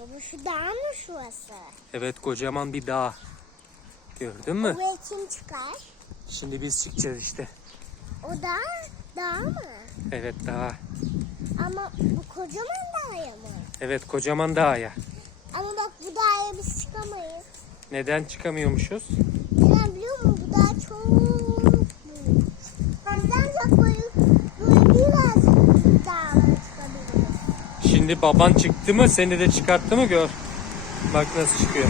Baba şu dağ mı şurası? Evet kocaman bir dağ. Gördün mü? Buraya kim çıkar? Şimdi biz çıkacağız işte. O dağ, dağ mı? Evet dağ. Ama bu kocaman dağ ya mı? Evet kocaman dağ ya. Ama bak bu dağa biz çıkamayız. Neden çıkamıyormuşuz? Şimdi baban çıktı mı seni de çıkarttı mı gör. Bak nasıl çıkıyor.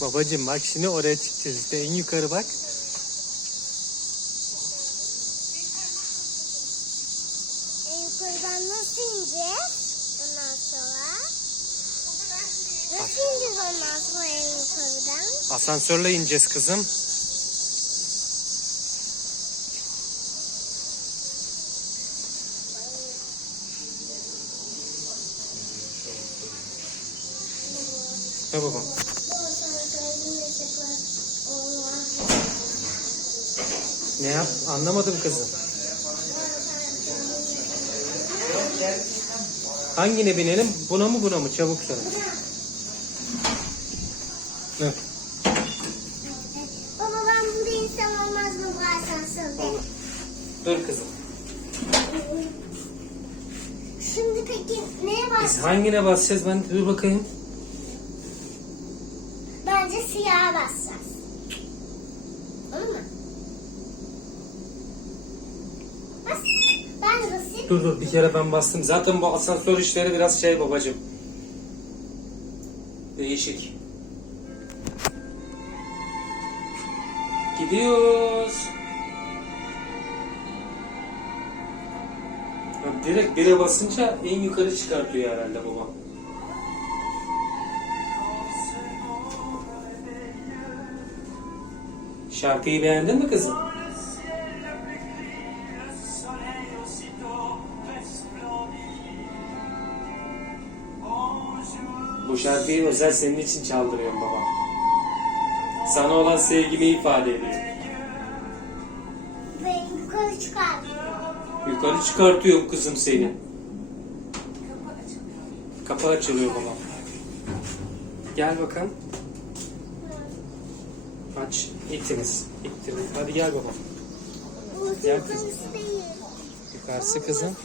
Babacım bak şimdi oraya çıkacağız işte en yukarı bak. En yukarıdan nasıl ineceğiz? Ondan sonra. Nasıl ineceğiz ondan sonra en yukarıdan? Asansörle ineceğiz kızım. Ne babam? Ne yap? Anlamadım kızım. Hangine binelim? Buna mı buna mı? Çabuk söyle. Ne? Baba ben burada insan olmaz mı bu asansörde? Dur kızım. Şimdi peki neye Biz bas? hangine basacağız? Ben dur bakayım. Siyaha basacağız. Dur dur bir kere ben bastım. Zaten bu asansör işleri biraz şey babacım. Değişik. Gidiyoruz. Ha, Direkt bire basınca en yukarı çıkartıyor herhalde babam. Şarkıyı beğendin mi kızım? Bu şarkıyı özel senin için çaldırıyorum baba. Sana olan sevgimi ifade ediyorum. Ve yukarı çıkar. Yukarı çıkartıyorum kızım seni. Kapı açılıyor babam. Gel bakalım. Aç. İttiniz. İttiniz. Hadi gel babam. Bu Gel değil. Yukarısı kızım.